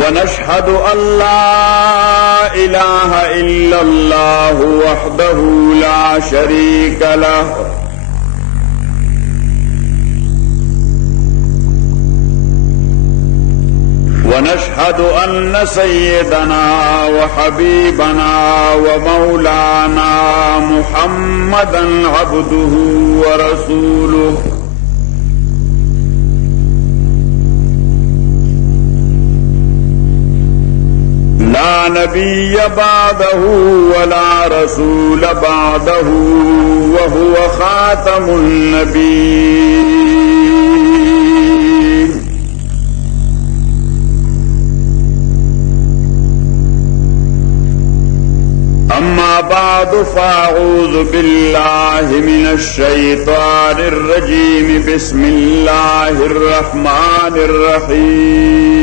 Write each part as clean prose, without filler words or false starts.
ونشهد أن لا إله إلا الله وحده لا شريك له ونشهد أن سيدنا وحبيبنا ومولانا محمدا عبده ورسوله لا نبي بعده ولا رسول بعده وهو خاتم النبيين أما بعد فأعوذ بالله من الشيطان الرجيم بسم الله الرحمن الرحيم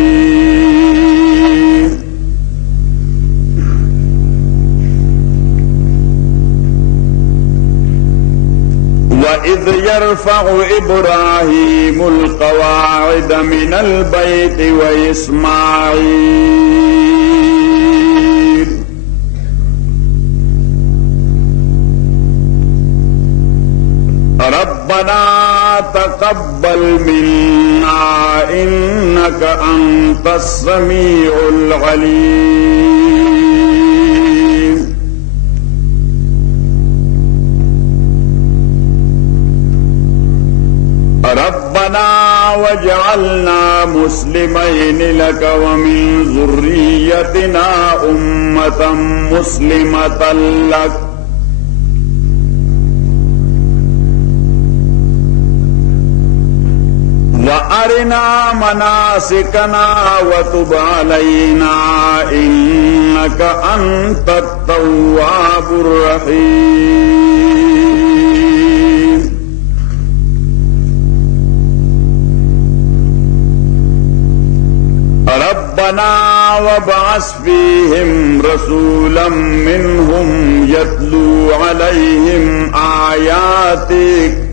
وإذ يرفع إبراهيم القواعد من البيت وإسماعيل ربنا تقبل منا إنك أنت السميع العليم ربنا واجعلنا مسلمين لك ومن ذريتنا أمة مسلمة لك وأرنا مناسكنا وتب علينا إنك أنت التواب الرحيم ربنا وابعث فيهم رسولا منهم يتلو عليهم آياتك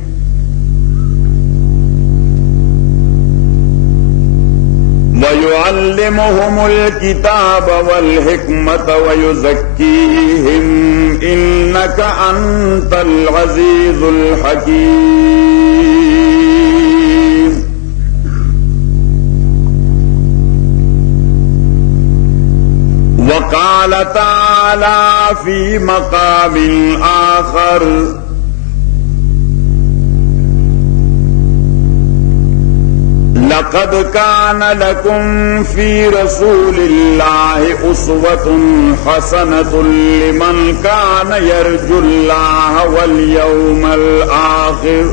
ويعلمهم الكتاب والحكمة ويزكيهم إنك أنت العزيز الحكيم وقال تعالى في مقام آخر لقد كان لكم في رسول الله أسوة حسنة لمن كان يرجو الله واليوم الآخر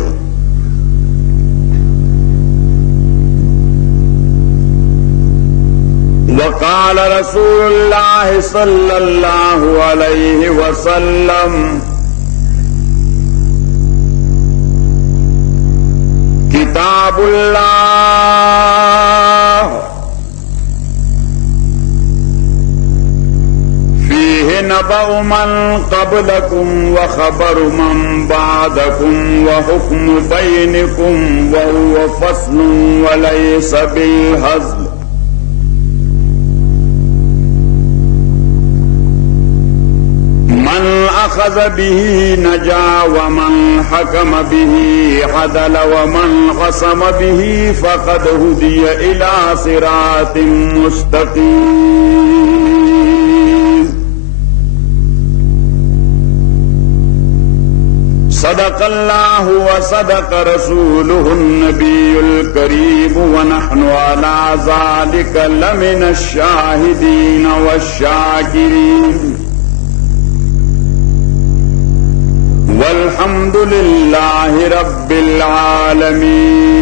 وقال رسول الله صلى الله عليه وسلم كتاب الله فيه نبأ من قبلكم وخبر من بعدكم وحكم بينكم وهو فصل وليس بالهزل من أخذ به نجا ومن حكم به عدل ومن قسم به فقد هدي إلى صراط مستقيم صدق الله وصدق رسوله النبي الكريم ونحن على ذلك لمن الشاهدين والشاكرين والحمد لله رب العالمين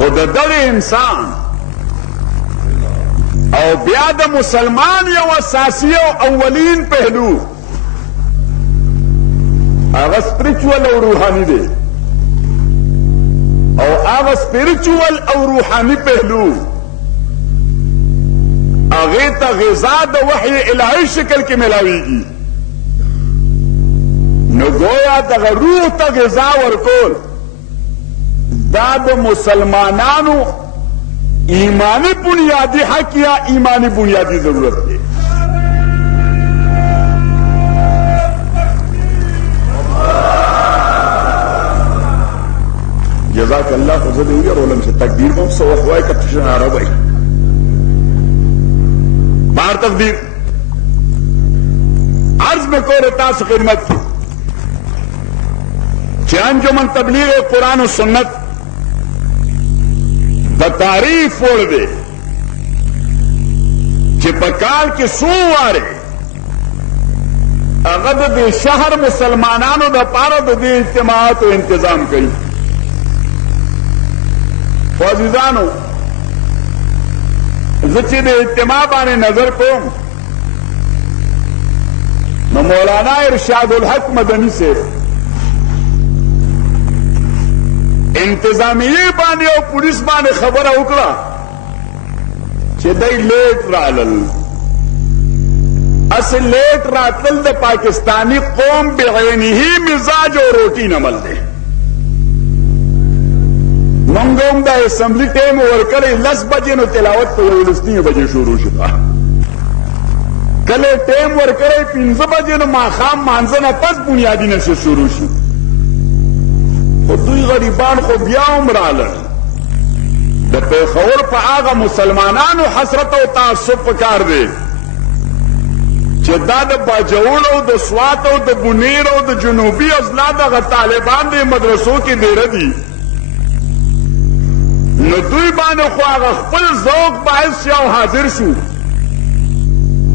خود دغه انسان او بیا د مسلمان یو اساسی او اولین پهلو هغه سپریچوال او روحانی دی او هغه سپریچوال او روحانی پهلو هغه ته غذا د وحی الهی شکل کې ملاویږي نو گویا دغه روح ته غذا ورکول دا د مسلمانانو ایمانی بنیادی حق یا ایمانی بنیادی ضرورت ہے جزاک اللہ فضل ہوئی اور علم سے تقدیر کو سو اخوائی کا تشن آ رہا بھائی باہر تقدیر عرض میں کو رتا سے خدمت کی کہ انجمن تبلیغ قرآن و سنت دا تعریف وړ دی چې په کال کې څو واره هغه د دې شهر مسلمانانو د پاره د دې اجتماعاتو انتظام کوي عزیزانو زه چې د اجتماع باندې نظر کوم نو مولانا ارشاد الحق مدنی سے انتظامیه باندې او پولیس باندې خبره وکړه چې دای لیټ رالل اصل لیټ راتل د پاکستانی قوم بعینه مزاج او روټین عمل دی مونږ هم د اسمبلی ټیم ورکړی 10 بجې نو تلاوت په 11 بجې شروع شو کله ټیم ورکړی 15 بجې نو ماښام مانځه نه پس بنیادی نشه شروع شو خو دوی غریبان خو بیا هم رالل د پېښور په هغه مسلمانانو حسرت او تعصب پکار دی چې دا د باجوړ او د سوات او د بنیر او د جنوبي اضلاع دغه طالبان د مدرسو کې ډېره دي نو دوی باندې خو هغه خپل ذوق باعث شي او حاضر شو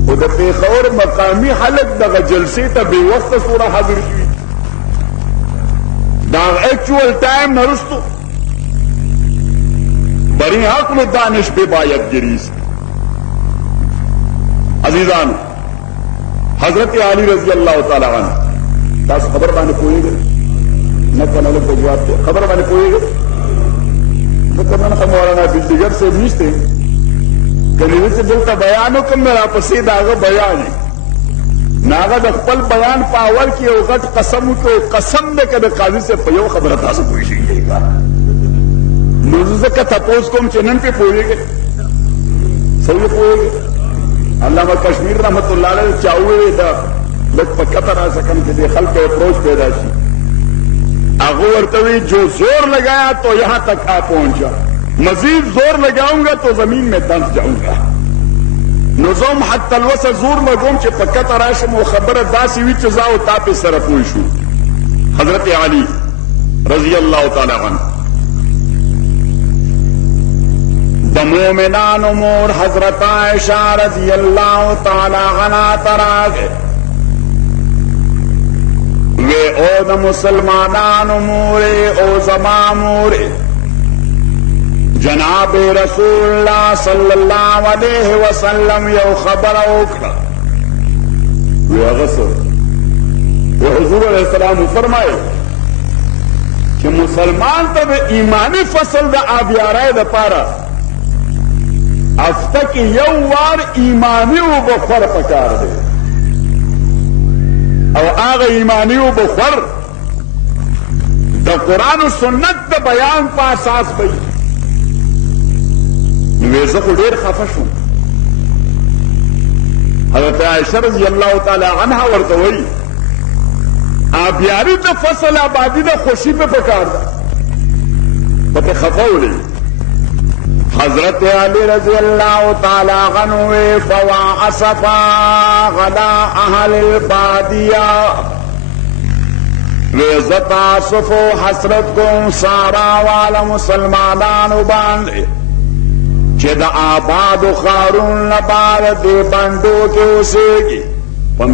خو د پېښور مقامي خلک دغه جلسې ته بې وخته سوره حاضر شوي دا ایکچوئل ٹائم نرستو بری عقل و دانش بے باید گریز عزیزان حضرت علی رضی اللہ تعالی عنہ تاس خبر بانے پوئے گئے نہ کنالے کو جواب دے خبر بانے پوئے گئے نہ مولانا بلدگر سے نیچتے کنیوی سے دلتا بیانو کم میرا پسید آگا بیان ہے ناغه د خپل بیان په اول کې یو غټ قسم وکړو قسم دې کده قاضي سے په یو خبره تاسو پوه شئ نو زه که تاسو کوم چې نن په پوهیږئ صحیح پوهیږئ علامه کشمیر رحمت الله علیه چاوي دا لږ په کتر راځم چې د خلکو اپروچ پیدا شي هغه ورته وی جو زور لگایا تو یہاں تک آ پہنچا مزید زور لگاؤں گا تو زمین میں دنس جاؤں گا نظام حتی الوسه زور لګوم چې په کته راشم او خبره داسې وي چې زه او تا پې سره پوه شو حضرت علی رضی الله تعالی عنه د مؤمنانو مور حضرت عائشہ رضی الله تعالی عنها تراغه وی او د مسلمانانو مور او زما مور جناب رسول اللہ صلی اللہ علیہ وسلم یو خبر اوکڑا وہ حضور علیہ السلام فرمائے کہ مسلمان تب ایمانی فصل دا آبیارای دا پارا افتک یو وار ایمانی و بخور پکار دے او آغا ایمانی و بخور دا قرآن و سنت دا بیان پا اساس بئی ویزه خو ډېر خفه شو حضرت عائشہ رضی اللہ تعالی عنہ ورته وایي آبیاری د فصل آبادی د خوشی په پکار ده پته خفه وړي حضرت علی رضی اللہ تعالی عنہ فوا اسفا غدا اهل البادیہ ویزه تعصف و حسرت کو سارا والا مسلمانانو باندې چې د آباد و خارون لبار دی بندو کې اوسېږي په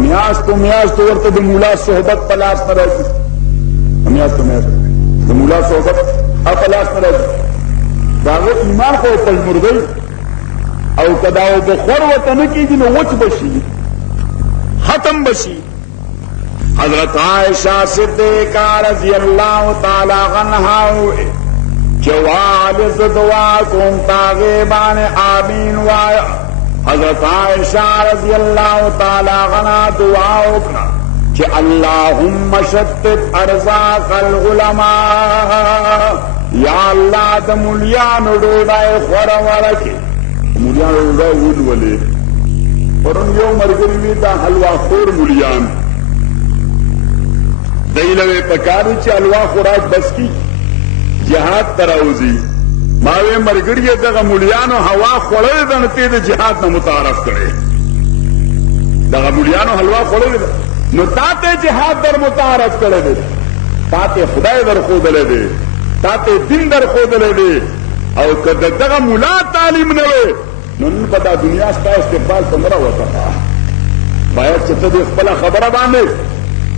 میاشتو ورته د مولا صحبت په لاس نه راځي په میاشتو د مولا صحبت په لاس نه راځي داغه ایمان خو پژمردی او کداو بخور وطن کیږي نو وچ بشي ختم بشي. حضرت عائشہ صدیقہ رضی اللہ تعالی عنہا جوالز دعا کوم تاغیبان آمین وایا. حضرت عائشہ رضی اللہ تعالی عنہا دعا وکړه چې اللهم شتت ارزاق العلماء، یا اللہ د مولیانو ډوډۍ خوره ورکې. مولیانو ډوډۍ ولولې پرون یو مرګري وي دا حلوا خور مولیان دیلوے پکاری چې حلوا خوراک بس کی جهاد تراوزی ماوی مرګري دغه مولیانو هوا خوړل د نتی د جهاد نه متعارف کړي. دغه مولیانو حلوا خوړل نو تاته جهاد در متعارف کړي دي، تاته خدای در خودلې دي، تاته دین در خودلې دي. او کله دغه مولا تعلیم نه وي نو په دا دنیا ستاسو استقبال څنګه وته باید چې ته خپل خبره باندې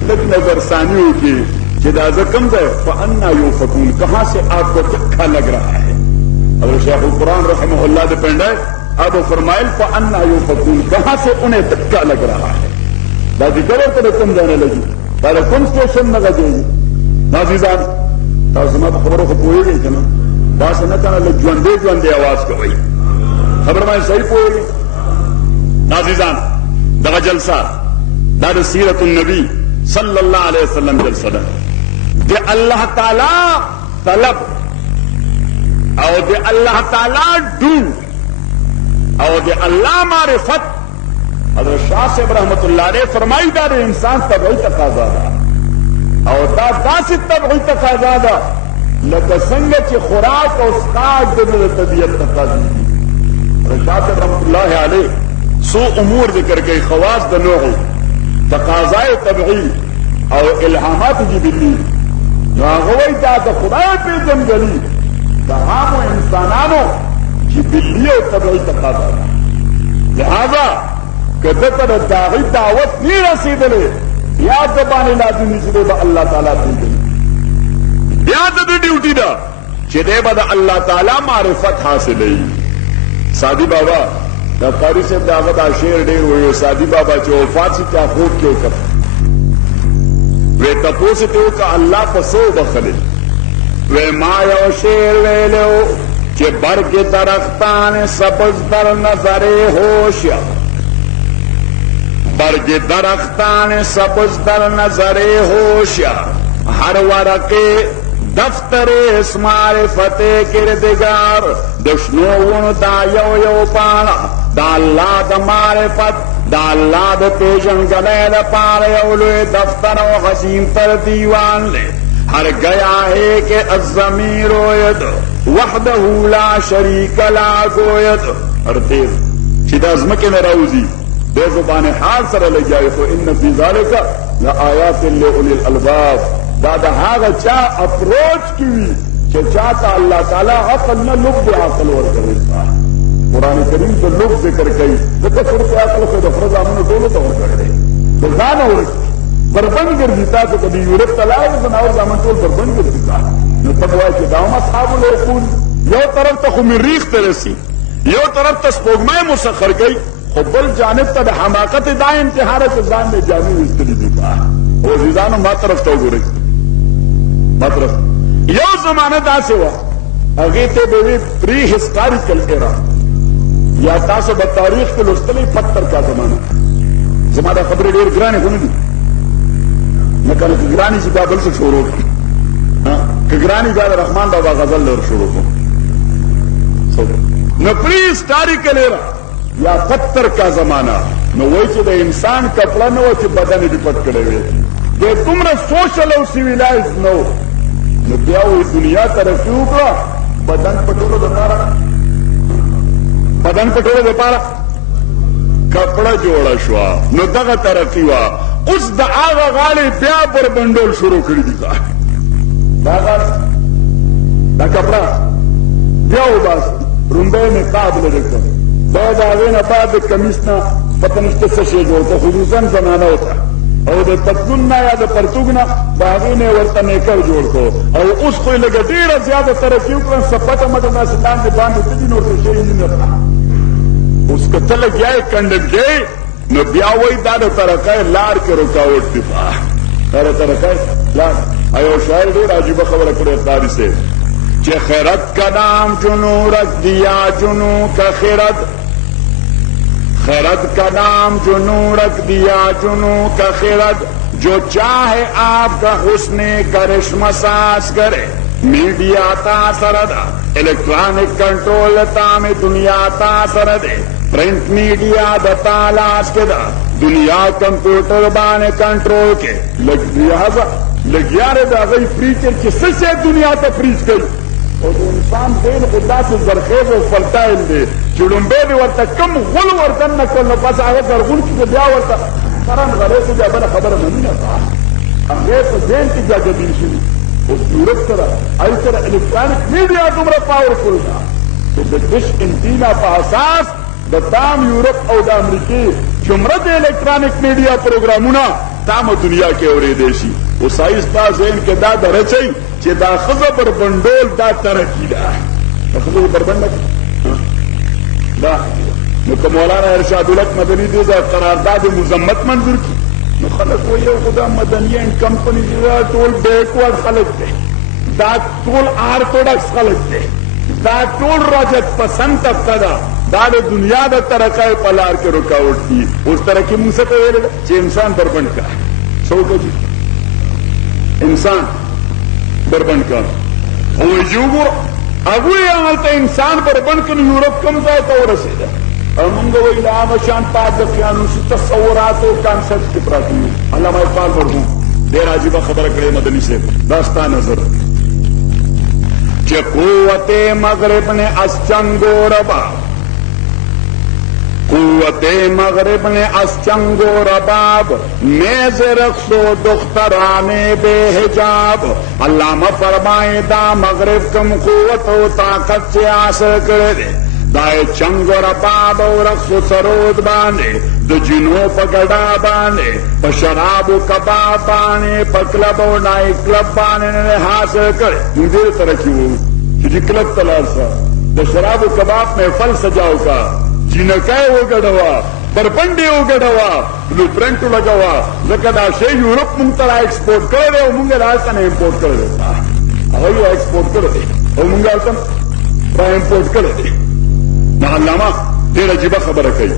لگ نظر ثانیوں کی جدا زکم دے فانا یوفکون، کہاں سے آپ کو دکھا لگ رہا ہے. حضرت شیخ القرآن رحمہ اللہ دے پنڈے اب فرمائل فانا یوفکون، کہاں سے انہیں دکھا لگ رہا ہے. دادی کرو تو کم جانے لگی دادا کم اسٹیشن نہ لگے گی نازیزان تازمات خبروں کو پوئے گئی کنا باس نہ کنا لگ جوندے آواز کو بھائی خبر میں صحیح پوئے گی. نازیزان دغا جلسہ داد سیرت النبی صلی اللہ علیہ وسلم جلسہ دے اللہ تعالی طلب او دے اللہ تعالی ڈھونڈ او دے اللہ معرفت. حضرت شاہ صاحب رحمت اللہ علیہ فرمائی دا دے انسان طبعی تقاضا دا او دا داسی طبعی تقاضا دا لکه څنګه چې خوراک او اسقاط د طبیعت تقاضا دي. حضرت شاہ صاحب رحمت اللہ علیہ سو امور ذکر گئی خواص د نوع تقاضای طبعی او الهامات جبلی. نو هغه وایي دا د خدای پیژندګلي د عامو انسانانو جبلی او طبعی تقاضا ده. لہذا که دته د داغي دعوت نه رسېدلې بیا د باندې لازمي چې به الله تعالی پیژني، بیا د ډیوټي ده چې دی به د الله تعالی معرفت حاصلوي. سادی بابا دا قاری صاحب داغه دا شعر ډېر وایي. سادی بابا چې وفات شي چا خوب کې وکړ وی تپوس ته وکړه الله په څو بخلې وی ما یو شعر ویلو چې برګ درختان سبز در نظر هوشیا، برگ درختان سبز در نظر ہوشیا، ہر ورقے دفتر اسمار فتح کردگار، دشنون دا یو یو پانا دا اللہ دا معرفت دا اللہ دا پیشن گلے دا پارا یولوے دفتر و غسیم تر دیوان لے. ہر گیا ہے کہ الضمیر رویت وحدہ لا شریک لا گویت. ہر دیر چیدہ ازمکے میں روزی بے زبان حال سر لے جائے تو ان فی ذالک لآیات لأولی الالباب. دادا هاگا چا اپروچ کی کہ چاہتا اللہ تعالی عقل نہ لب عقل ور کرتا. قرآن کریم تو لب ذکر کئی ذکر صورت عقل کو دفرز آمن دولو تو ور کرے بلدان اور بربند گردیتا تو کبھی یورپ تلائے بناور زامن طول بربند گردیتا نتبوائی کہ داؤم اصحاب العقول یو طرف تا خمریخ ترسی یو طرف تا سپوگمائے مسخر کئی خبل جانب تا حماقت دا انتحار چزان میں جانب استری دیتا وہ عزیزانو ما طرف تا گو رکھ ما طرف یو زمانہ دا سے ہوا اگیتے بیوی پری ہسٹاریکل ایرا یا تاسو بتاریخ کے لستلی پتر کا زمانہ زمانہ خبری دیر گرانی کونی دی نکانا کہ گرانی سی بابل سے شروع کی کہ گرانی گاد رحمان بابا غزل لر شروع کو نو پری ہسٹاریکل ایرا یا پتر کا زمانہ نو وہی چې د انسان کپڑا نو چې بدن دې پټ کړی وي د دومره سوشل او سیویلایز نو نو بیا وې دنیا ترقي وکړه بدن پټولو لپاره کپڑا جوړه شو نو دغه ترقي وا. اوس د هغه غالي بیا پر بندول شروع کړی دي دا کپڑا بیا وباس رومبه نقاب لري بعد آغین بعد کمیسنا پتنشت سشے جو تو خصوصاً زمانہ ہوتا او د پتلون نه یا د پرتوګ نه د هغې نه ورته نیکر جوړ کړو او اوس خو یې لږه ډېره زیاته ترقي وکړه سپټه مټه داسې لاندې باندې ته دي نور څه شی یې نه کړه اوس که ته لګیا یې کنډکټ نو بیا وایي دا د ترقۍ لار کې رکاوټ دی دا د ترقۍ لار یو شاعر ډېر عجیبه خبره کړې قاري صاحب چې خیرت کا نام جنو رکھ دیا جنو کا خیرت کا نام جنو رکھ دیا جنو کا خیرت جو چاہے آپ کا حسن کرشمہ ساز کرے میڈیا تا سردا الیکٹرانک کنٹرول تام دنیا تا سردے پرنٹ میڈیا دتا لاس کے دا دنیا کمپیوٹر بانے کنٹرول کے لہذا لگیا رہے دا غی پریچر کی سسے دنیا تا پریچ گئی او د انسان دین خدا سے زرخیز و فلتائل دے چڑمبے دی ورطا کم غل ورطن نکل بس آگا درغون کی بیا ورطا سران غلے سے جا بنا خبر منی نتا انگیز دین کی جا جبین شنی اس یورپ سرا آئی سرا الیکٹرانک میڈیا دمرا پاورفل دا تو دا دش انتینا پا اساس دا تام یورپ او دا امریکی جمرد الیکٹرانک میڈیا پروگرامونا تام دنیا کے اوری دیشی اس آئستا ذہن کے دا درچائی چې دا خزه بربندول دا ترقی دا خزه بربند دا نو که مولانا ارشاد الحق مدنی دی دا قرارداد مذمت منظور کی نو خلق وی خدا مدنی اینڈ کمپنی دا ټول بیکورڈ خلق دی دا ټول آرتوډکس خلق دی دا ټول رجعت پسند طبقه دا دا د دنیا د ترقۍ په لار کې رکاوټ دي اوس ترقي موږ څه ته ویل چې انسان بربند کا څوک دي انسان بربند کر او یوګور هغه یې انسان بربند کړي یورپ کوم ځای ته ورسېده او موږ ویل هغه شان پاکستانو تصورات او کانسپټ کې پراته دي علامه اقبال مرحوم ډېر عجیبه خبره کړې مدني صاحب داستا نظر چې قوت مغرب نے از چنگ و رباب قوت مغرب نے از چنگ و رباب میز رقص و دختران بے حجاب علامہ فرمائے دا مغرب کم قوت و طاقت سے حاصل کر دے دائے چنگ و رباب و رقص و سرود بانے دا جنوں پا گڑا بانے پا شراب و کباب بانے پا کلب و نائی کلب بانے نے حاصل کرے مجھے ترکی ہو کہ کلب تلار سا دا شراب و کباب میں فل سجاؤ کا جینکای وګډوا بربندې وګډوا بلو پرنټ لګوا ځکه دا شی یورپ مونږ ته ایکسپورټ کړی او مونږ راځه نه امپورټ کړی هغه یې ایکسپورټ کړی او مونږ هلته را امپورټ کړی دا علامه ډېر عجیبه خبره کوي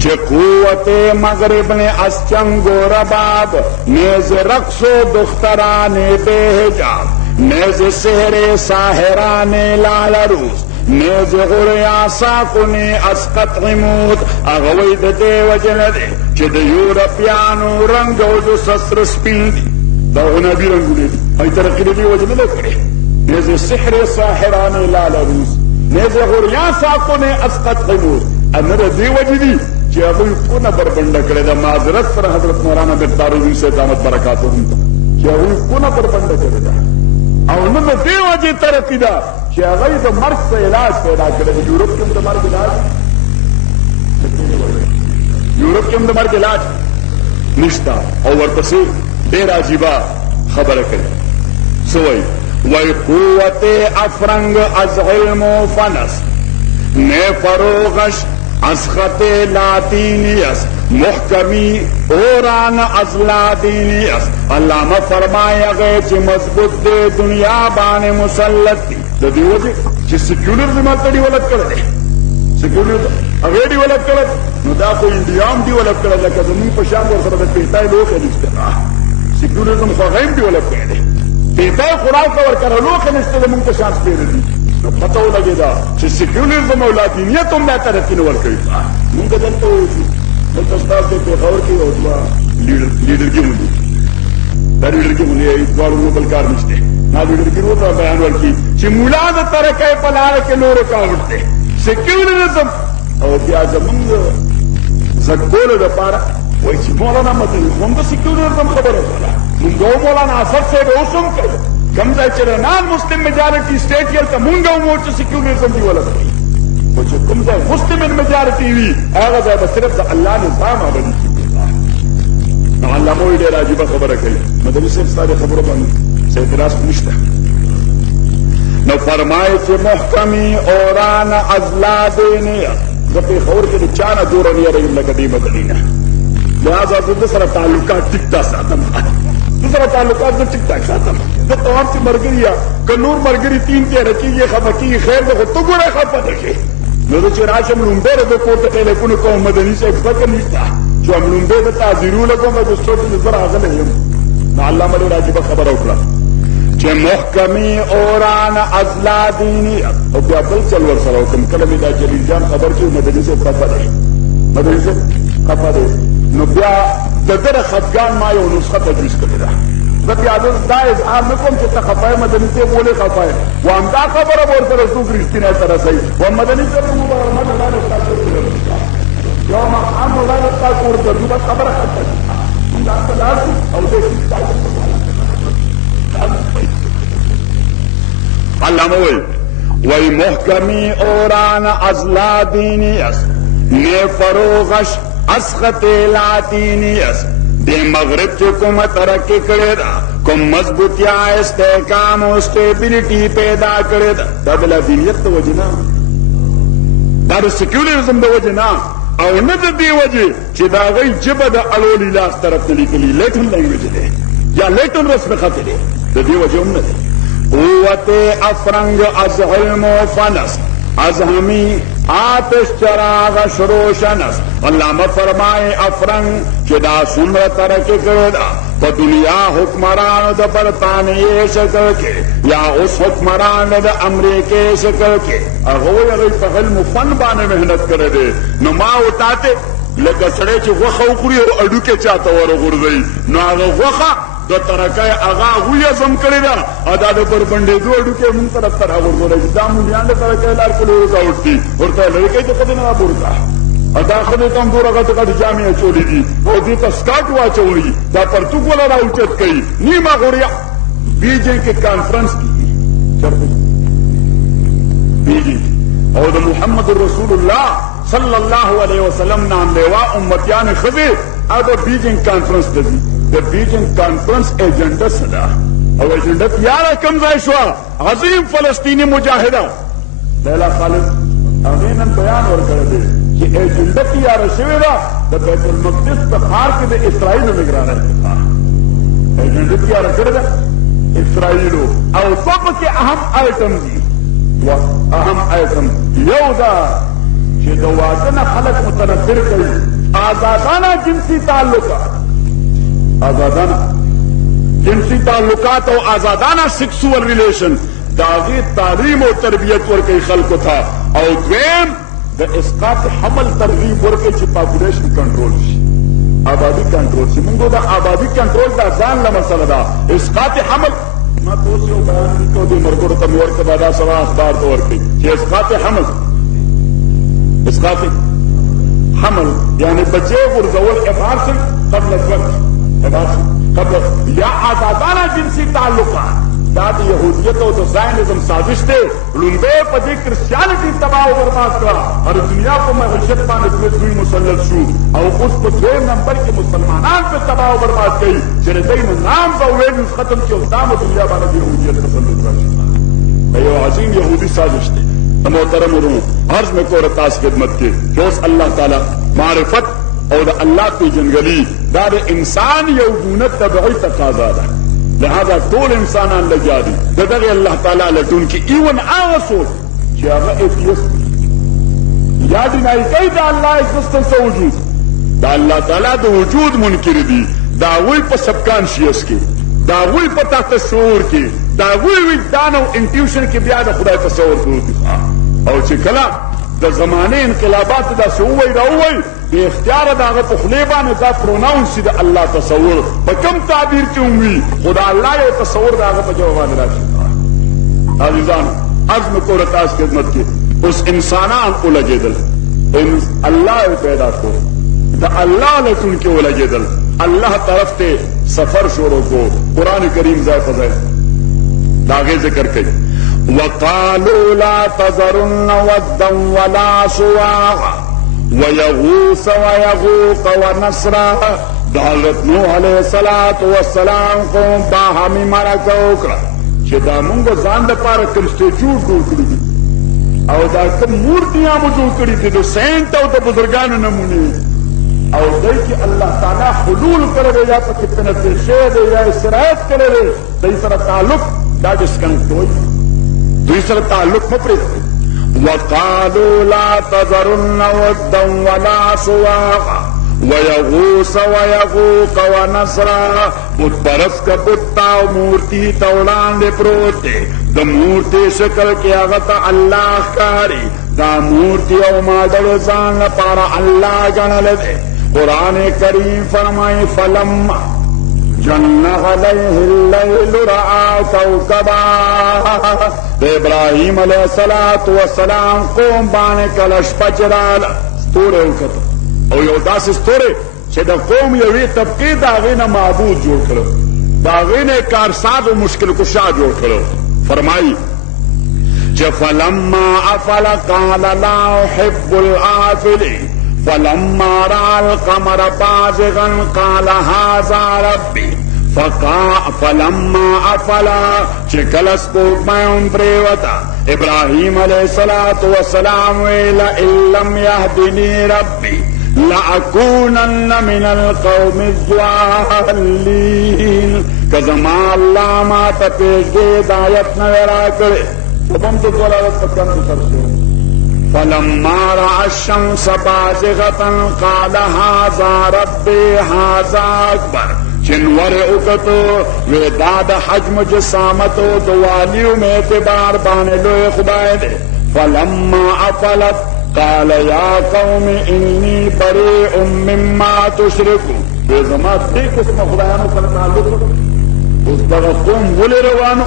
چې قوت مغرب نے از چنگ و رباب نیز رقص و دختران بے حجاب نیز سحر ساحران لال روز نیز غریا ساکنے اسقط غمود اغوی د دې وجنه دی چې د یورپیانو رنګ او د سسر سپین دي دا غنابي رنګونه دي ای ترقي د دې وجنه نه کړي نیز سحر ساحران لال روز نیز غریا ساکنے اسقط غمود امر د دې وجه دي چې هغوی کونه بربنډه کړې ده معذرت سره حضرت مولانا مقدارالدین صاحب دامت برکاتهم چې هغوی کونه بربنډه کړې ده او نو د دې وجې ترقي ده چې هغه د مرګ څخه علاج پیدا کړی دی یورپ کې هم د مرګ علاج یورپ کې هم د مرګ علاج نشته او ورپسې ډېر عجیبه خبره کوي څه وایي وایي قوت افرنگ از علم و فنس نه فروغش از خط لاتینی است محکمی اوران از لادینی است علامہ فرمایا گئے چې مضبوط دے دنیا بانے مسلط دی د دې وجه چې سیکولرزم هلته ډیولپ کړی دی سیکولرزم هغې ډیولپ کړی نو دا خو انډیا هم ډیولپ کړی لکه زمونږ په شان ورسره د پیتای لوښه نشته سیکولرزم خو هغه هم ډیولپ کړی دی پیتای خوراک ته ورکړه لوښه نشته زمونږ په شان سپېره دي نو پته ولګېده چې سیکولرزم او لادینیت هم دا ترقي نه ورکوي مونږ دلته اوسو دلته ستاسو پېښور کې یو دوه لیډرګي وندي دا لیډرګي وندي دواړو نو بل کار نشته نا لیډرګي ورته بیان ورکړي چې مولا د ترقۍ په لاره کې نور رکاوټ دی سیکولرزم او بیا زمونږ زګولو دپاره وایي چې مولانا مدني خو هم د سیکولرزم خبره کوله مونږ او مولانا اسد صاحب اوس هم کوي کوم ځای چې نان مسلم میجارټي سټیټ یې هلته مونږ هم وو چې سیکولرزم ډیولپ کوي خو چې کوم ځای مسلم میجارټي وي هغه ځای به صرف د الله نظام عملي کېږي نو علامه وایي ډېره عجیبه خبره کوي. مدني صاحب ستا د خبرو باندې څه اعتراض نشته؟ نو فرمایي چې محکمي اوران ازلادینې زه پېښور کې د چا نه دوره نه یېرېږم لکه دې مدني نه. لہذا زه ده سره تعلقات ټیک ټاک ساتم. ده سره تعلقات زه ټیک ټاک ساتم. زه تمام چې ملګري یا که نور ملګري تین تېره کېږي خفه کېږي خیر ده خو ته ګوره خفه نه شې. نو زه چې راشم لومبی د ده کور ته ټیلیفون کوم مدني صاحب فکر نشته چې هم لومبی ده ته حاضرونه کوم د سټوډ چې زه راغلی یم. نو علامه ډېره عجیبه خبره وکړه چې محکمي اوران ازلادیني او بیا بل چل ورسره وکړم. کله مې دا جلیل جان خبر چې مدني صاحب خفه دی، مدني صاحب خفه دی، نو بیا د ده د خفګان ما یو نسخه تجویز کړې ده. زه بیا دا اظهار نه کوم چې ته خفه یې مدني صاحب ولې خفه یې، و همدا خبره به ورسره څوک رښتینی ته رسوي. و مدني صاحب مبارمه لاندې ستا کور ته یو مقام ولاړه ستا کور ته ځو بس خبره ختمه شي. همدا ته لاړ شو او دې علامه وی محکمی اوران ازلادینیس نے فروغش اسخط لاتینیس دے مغرب چو کم ترقی کرے دا کم مضبوطیا استحکام و اسٹیبلٹی پیدا کرے دا دا بلا دینیت دا وجنا دا دا سیکولرزم دا وجنا او نه د دې وجې چې د هغوی ژبه د اړولي لاس طرف ته لیکلي لیټن لینګویج دی یا لیټن رسم خط دی، د دې وجې هم نه دی. قوت افرنگ از علم و فنس از همی آتش چراغش روشنس. علامه فرمائے افرنگ چې دا څومره ترقي کړې ده په دنیا حکمرانو د برطانیې شکل کې یا اوس حکمران د امریکې شکل کې هغه وایي هغوی په علم و فن باندې محنت کړی دی. نو ما وتاته لکه سړی چې غوښه وخوري او اډوکې چاته ورغورځوي نو هغه غوښه د ترکای هغه هغوی ازم کړې ده او دا د بربنډېدو اډوکې مونږ طرف ته راغورځولی دا مولیان د ترکای لار کې رکاوټ دي ورته لرې کوي د ښځې نه راپورته دا ښځې ته هم دومره غټې غټې جامې اچولې دي او دې ته سکاټ واچوي دا پرتوګ والا راوچت کوي نیمه غوړیا بیجینګ کې کانفرنس کېږي چېرته بیجینګ او د محمد رسول الله صلی الله علیه وسلم نام لیوا امتیان ښځې او د بیجینګ کانفرنس ته ځي. د بیجینګ کانفرنس ایجنډه څه ده او ایجنډه یاره کوم ځای شوه عظیم فلسطیني مجاهده لیلا خالد هغې نن بیان ورکړی دی چې ایجنډه تیاره شوې ده د بیت المقدس په ښار کې د اسرائیلو نګرانۍ څخه ایجنډه تیاره کړې ده اسرائیلو او دوه پکې اهم آیټم دي. اهم آیټم یو ده چې د واده نه خلک متنفر کوي آزادانه جنسي تعلقات، آزادانه جنسی تعلقات او آزادانه سیکسول ریلیشن د هغې تعلیم او تربیت ورکوي خلکو ته. او دویم د اسقاط حمل ترغیب ورکوي چې پاپولیشن کنټرول شي، آبادي کنټرول شي. موږ د آبادي کنټرول دا ځان له مسله ده. اسقاط حمل ما ته اوس یو بیان لیکو دې ملګرو ته مې ورکړه دا سبا اخبار ته ورکوي چې اسقاط حمل حمل یعنی بچے غرزول ابارشن قبل الوقت قبل یا آزادانه جنسی تعلقات دا د یهودیت او د زاینزم سازش دی. لومبی په دې کرسچیانټي تباه او برباد کړه، هر دنیا په معیشت باندې دوی مسلط شو او اوس په دویم نمبر کې مسلمانان په تباه او برباد کوي چې د دوی نظام به ویلز ختم کړي او تمام دنیا باندې د یهودیت تسلط راشي. دا یو عظیم یهودي سازش دی. محترم ورونو عرض میں کو رتاس خدمت کے کہ اس اللہ تعالی معرفت اور اللہ پیژنگلی دا د انسان یو گونه طبعی تقاضا ده. لہذا ټول انسانان لګیا دي د دغه الله تعالی لټون کې ایون هغه څوک چې هغه ایتیست یا ډینای کوي د الله ایگزسټنس او وجود د الله تعالی د وجود منکر دي، دا هغوی په سبکانشیس کې، دا هغوی په تحت شعور کې، دا هغوی وجدان او انټیوشن کې بیا د خدای تصور کوي. او چې کله د زمانه انقلابات داسې ووایي دا ووایي بې اختیاره د هغه په خولې باندې دا پروناونس شي د الله تصور په کوم تعبیر کې هم وي خو د الله یو تصور د هغه په جواب باندې راشي. عزیزانو عرض مې کوله تاسو خدمت کې اوس انسانان ولګېدل، الله یې پیدا کړو د الله لټون کې ولګېدل، الله طرف ته سفر شروع کو. قرآن کریم ځای په ځای د هغې ذکر کوي وقالوا لا تذرن ودا ولا سواعا ويغوث ويغوق ونصرا د حضرت نوح علیہ الصلوۃ والسلام قوم باهمي مرکه وکړه چې دا مونږ ځان لپاره کوم سټیچو جوړ کړی دي او دا کوم مورتیاں مو جوړ کړی دي د سینټ او د بزرګانو نمونه او دای چې الله تعالی حلول کړی یا په کتنه شه دی یا استراحت کړی دی سره تعلق دا ډسکنټ دوی سره تعلق مو پرې وقالوا لا تذرن ودا ولا سواعا ويغوث ويغوق ونصرا متپرست کا بتا مورتی تولان دے پروتے دا مورتی شکل کی آغتا اللہ کاری دا مورتی او مادر زان پارا اللہ گنل دے قرآن کریم فرمائی فلما جن علیہ اللیل رعا کوکبا ابراہیم علیہ السلام قوم بانے کلش پچرال ستورے وکتا او یو داسې ستوره چې د قوم یوې طبقې د هغې نه معبود جوړ کړو د هغې نه کارساز او مشکل کشا جوړ کړو فرمایي چې فلما افل قال لا احب الافلين فلما راى القمر بازغا قال هذا ربي فلما افلا چې کله سپوږمۍ پرېوته ابراهیم علیه السلام ویل ان لم يهدني ربي لأكونن من القوم الضالين کزما اللہ ما تپیشگی دایت نویرا کرے سبم تو دولارت پکم ترسو فلما رأى الشمس بازغة قال هذا ربي هذا أكبر چنور اکتو ویداد حجم جسامتو دوالیو میں اعتبار بانے لوے خدای دے فلما افلت قال يا قوم اني بريء مما تشركون بے زمان دیکھ اس میں خدایانو سره تعلق اس دغه قوم ولې روانو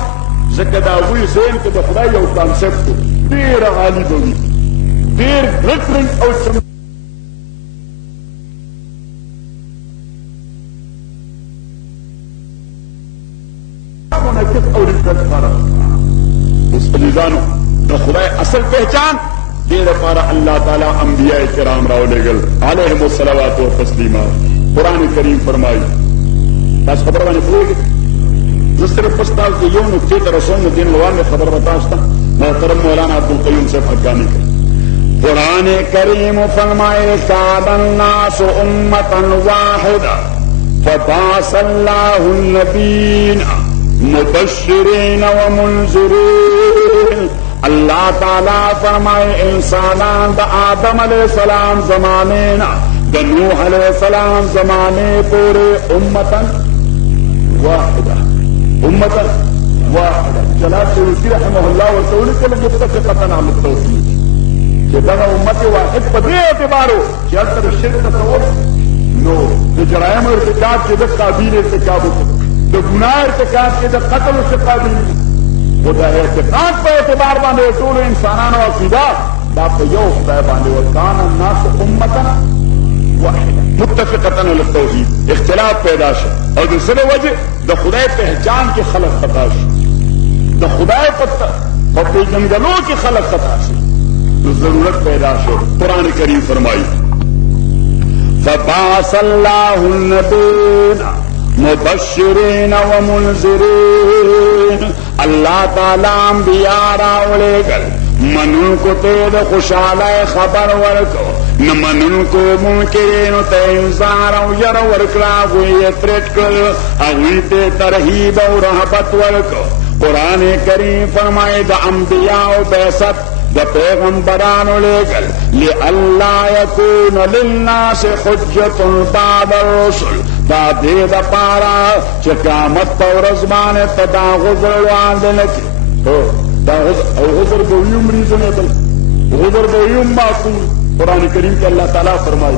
ځکه دا وی ذهن کې د خدای یو کانسپټ ډېر غالي دی ډېر ګټرنګ او منعکس او رسالت فرق اس عزیزانو د خدای اصل پہچان دیر پارا اللہ تعالی انبیاء کرام راو لگل علیہم الصلوات و تسلیمات قرآن کریم فرمائی تاس خبر بانے پوئے گی جس طرف پستاز کے یوں نکتے رسول دین لوان میں خبر بتاشتا محترم مولانا عبدالقیوم سے حقانی کر قرآن کریم فرمائے کان الناس امتا واحدا فبعث اللہ النبیین مبشرین ومنذرین اللہ تعالیٰ فرمائے انسانان دا آدم علیہ السلام زمانینا دا نوح علیہ السلام زمانے پورے امتا واحدہ جلال سیوسی رحمہ اللہ ورسولی کے لئے متفقتاً عن التوحید کہ دا امت واحد پدے اعتبارو کہ التر شرک تصور نو دا جرائم ارتکاب کے دا قابل ارتکاب دا گناہ ارتکاب کے دا قتل سے قابل خدا اعتقاد په اعتبار باندې ټول انسانانو عقیده دا په یو خدای باندې وکان الناس امتا واحده متفقه علی التوحید اختلاف پیدا شو او د سره وجه د خدای پہچان کې خلق خطا شو د خدای په پیژندلو کې خلق خطا شو د ضرورت پیدا شو قرآن کریم فرمایي فبعث الله النبیین مبشرین ومنذرین اللہ تعالیٰ انبیاء راولے گل منن کو تید خوشحالہ خبر ورکو نہ منن کو منکرین تے انذار او یر ورکلا ہوئی ترٹ کر اوی تے ترہیب او رہبت ورکو قرآن کریم فرمائے دا انبیاء و بعثت دا پیغمبرانو لے گل لئلا یکون للناس حجت بعد الرسل دا دے دا پارا چکامت پا ورزمان تا غزر واندنکی دا غزر بویم ریزن ہے غزر بویم معقول قرآن کریم کے اللہ تعالیٰ فرمائی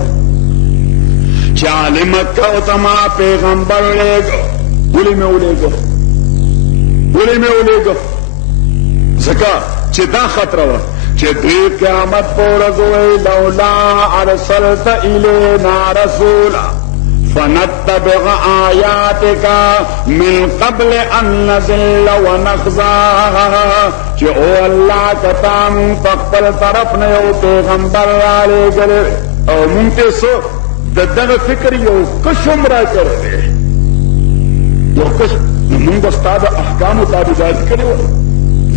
چالی مکہ اتما پیغمبر لے گو بولی میں اولے گو زکا چی دا خطر ہوا چی دی قیامت پورزوئی لولا ارسلت الینا رسولا فنتبع آیاتک من قبل ان نزل ونخزا چی او اللہ کتام پقبل طرف نیو پیغمبر آلے گلے او مونږ ته څه دغه فکر یو قسم را کړی یو قسم مونږ استاد احکام تابعداري کړې و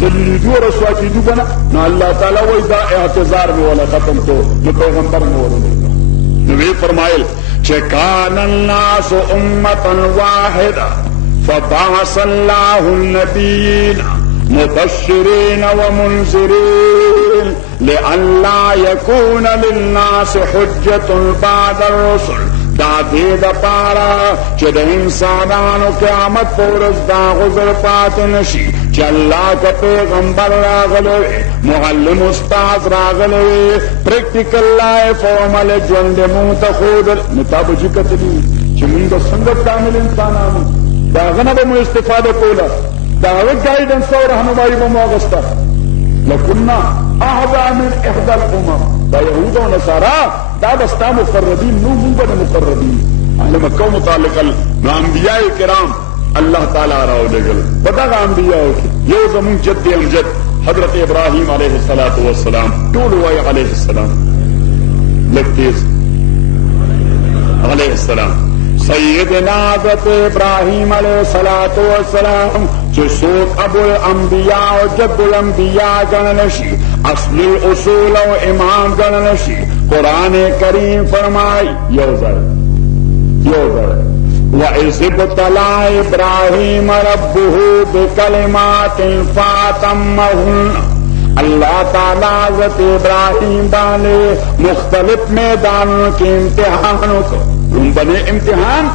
ذلیلېدو رسوا کېدو که نه نو الله تعالی وایي دا اعتذار مې ولا ختم کو نو پیغمبر مې ورولېږه نو وی فرمایل چې کان الناس امة واحده فبعث الله النبيين مبشرين ومنذرين لئلا يكون للناس حجة بعد الرسل دا دې دپاره چې د انسانانو قیامت په ورځ دا عذر پاتې نشي چې الله که پیغمبر راغلی معلم استاد راغلی پریکټیکل لایف او عمل ژوند یې مونږ ته ښودل نو تا به چې کتلي چې مونږ به څنګه کامل انسانانو د هغه نه به مو استفاده کوله د هغه ګایډنس او رهنمایي به مو اخیسته لکنا اهدا من احدى الامم دا یهود او نصارا دا بستا مقربین نو مونږ به مقربین اهل مکه متعلق انبیاء کرام الله تعالی راولېږل په دغه انبیاءو کې یو زمونږ جد امجد حضرت ابراهیم علیه السلام ټول وایي علیه السلام لږ تیز علیه السلام سیدنا حضرت ابراہیم علیہ السلام چې څوک ابو الانبیاء او جد الانبیاء ګڼل شي اصل الاصول او امام ګڼل شي قرآن کریم فرمای یو ځای وَإِذِ ابْتَلَىٰ إِبْرَاهِيمَ رَبُّهُ بِكَلِمَاتٍ فَأَتَمَّهُنَّ اللہ تعالیٰ حضرت ابراہیم باندې مختلف میدانوں کے امتحانوں کو بنے امتحان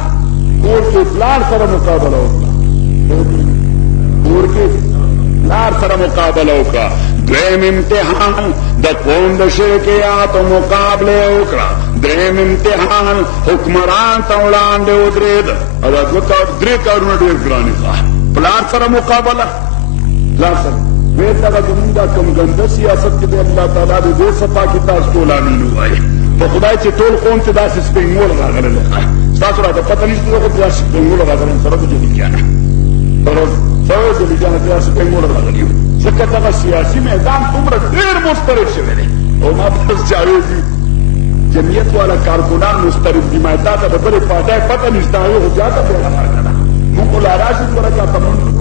کور کے پلار سره مقابله وکړه کور کے پلار سره مقابله وکړه دویم امتحان د قوم د شرکیاتو مقابله وکړه دریم امتحان حکمران ته وړاندې ودرېد او دا درې کارونه ډېر ګران دي پلار سره مقابله پلار سره ویل دغه زمونږ دا کوم ګنده سیاست کې دی الله تعالی د دې صفا کې تاسو ټول امین ووایئ په خدای چې ټول قوم ته داسې سپینګول راغلی ستاسو راته پته نشته خو داسې سپینګول راغلی سره د جلیګیانه سره د جلیګیانه داسې سپینګول راغلي ځکه دغه سیاسي میدان دومره ډېر مضطرب شوی دی او ما بس جاوید جمعیت والا کارکنان مضطرب دي ما تا ته د بلې پاټۍ پته نشته هغې خو چاته پیغمبر که ده مونږ خو لا راشد ورکاته مونږ